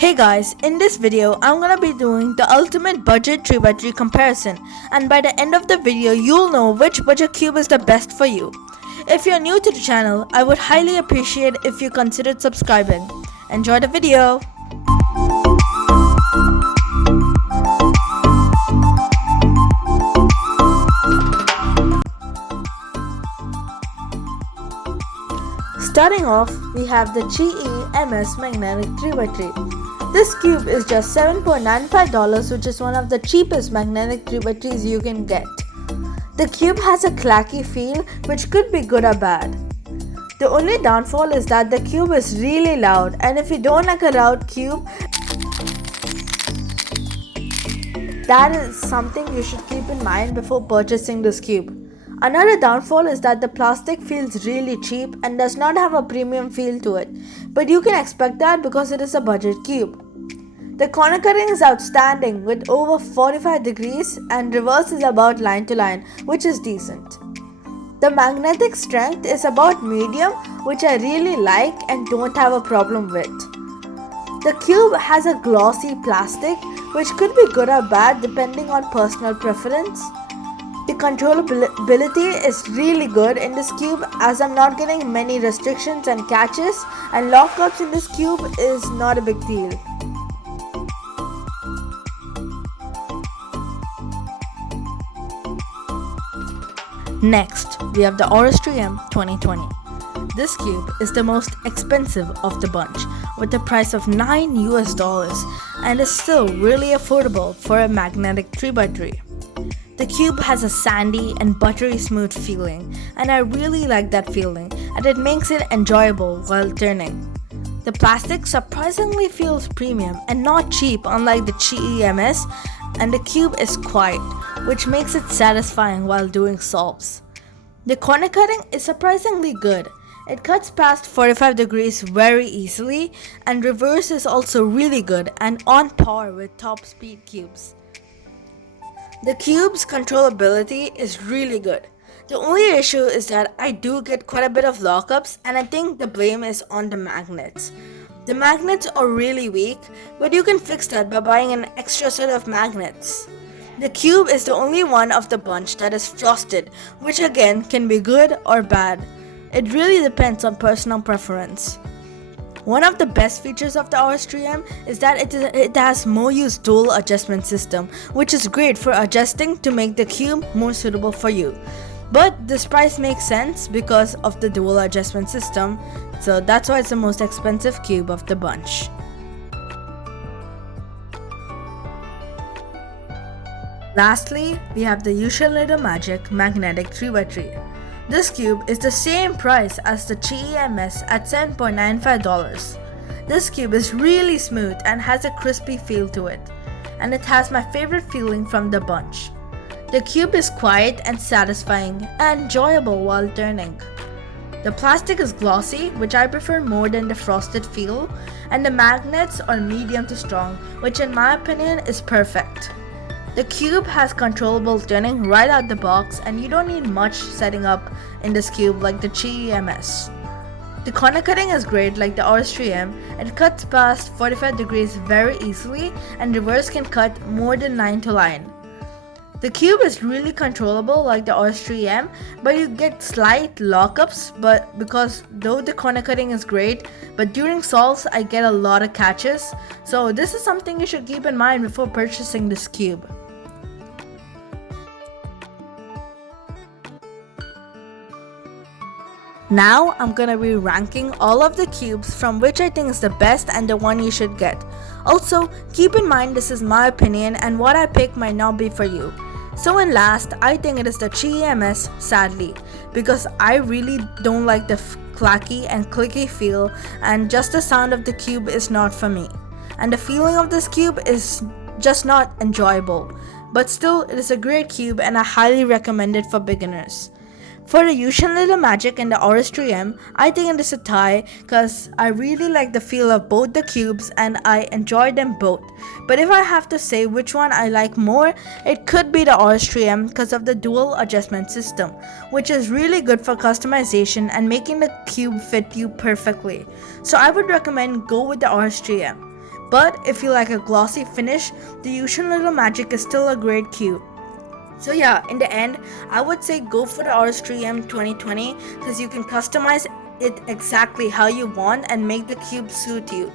Hey guys, in this video I'm gonna be doing the ultimate budget 3x3 comparison, and by the end of the video you'll know which budget cube is the best for you. If you're new to the channel, I would highly appreciate if you considered subscribing. Enjoy the video! Starting off, we have the Qiyi MS magnetic 3x3. This cube is just $7.95, which is one of the cheapest magnetic 3x3s you can get. The cube has a clacky feel, which could be good or bad. The only downfall is that the cube is really loud, and if you don't like a loud cube, that is something you should keep in mind before purchasing this cube. Another downfall is that the plastic feels really cheap and does not have a premium feel to it, but you can expect that because it is a budget cube. The corner cutting is outstanding with over 45 degrees and reverse is about line to line, which is decent. The magnetic strength is about medium, which I really like and don't have a problem with. The cube has a glossy plastic, which could be good or bad depending on personal preference. The controllability is really good in this cube as I'm not getting many restrictions and catches, and lockups in this cube is not a big deal. Next, we have the RS3 M 2020. This cube is the most expensive of the bunch with a price of $9 and is still really affordable for a magnetic 3x3. The cube has a sandy and buttery smooth feeling, and I really like that feeling, and it makes it enjoyable while turning. The plastic surprisingly feels premium and not cheap unlike the Qiyi MS, and the cube is quiet, which makes it satisfying while doing solves. The corner cutting is surprisingly good. It cuts past 45 degrees very easily, and reverse is also really good and on par with top speed cubes. The cube's controllability is really good. The only issue is that I do get quite a bit of lockups, and I think the blame is on the magnets. The magnets are really weak, but you can fix that by buying an extra set of magnets. The cube is the only one of the bunch that is frosted, which again can be good or bad. It really depends on personal preference. One of the best features of the RS3 M is that it has more used dual adjustment system, which is great for adjusting to make the cube more suitable for you. But this price makes sense because of the dual adjustment system, so that's why it's the most expensive cube of the bunch. Lastly, we have the usual little magic magnetic 3x3. This cube is the same price as the Qiyi MS at $7.95. This cube is really smooth and has a crispy feel to it, and it has my favorite feeling from the bunch. The cube is quiet and satisfying and enjoyable while turning. The plastic is glossy, which I prefer more than the frosted feel, and the magnets are medium to strong, which in my opinion is perfect. The cube has controllable turning right out the box, and you don't need much setting up in this cube like the Qiyi MS. The corner cutting is great like the RS3 M. It cuts past 45 degrees very easily, and reverse can cut more than line to line. The cube is really controllable like the RS3 M, but you get slight lockups because though the corner cutting is great, but during solves I get a lot of catches, so this is something you should keep in mind before purchasing this cube. Now I'm gonna be ranking all of the cubes from which I think is the best and the one you should get. Also, keep in mind this is my opinion and what I pick might not be for you. So in last, I think it is the Qiyi MS, sadly, because I really don't like the clacky and clicky feel, and just the sound of the cube is not for me. And the feeling of this cube is just not enjoyable. But still, it is a great cube and I highly recommend it for beginners. For the usual little magic and the RS3 M, I think it is a tie because I really like the feel of both the cubes and I enjoy them both. But if I have to say which one I like more, it could be the RS3 M because of the dual adjustment system, which is really good for customization and making the cube fit you perfectly. So I would recommend go with the RS3 M. But if you like a glossy finish, the Yushin Little Magic is still a great cube. So yeah, in the end, I would say go for the RS3 M 2020 because you can customize it exactly how you want and make the cube suit you.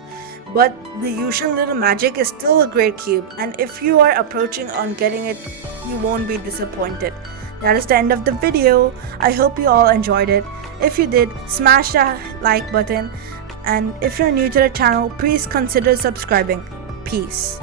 But the Yushin Little Magic is still a great cube, and if you are approaching on getting it, you won't be disappointed. That is the end of the video. I hope you all enjoyed it. If you did, smash that like button, and if you're new to the channel, please consider subscribing. Peace.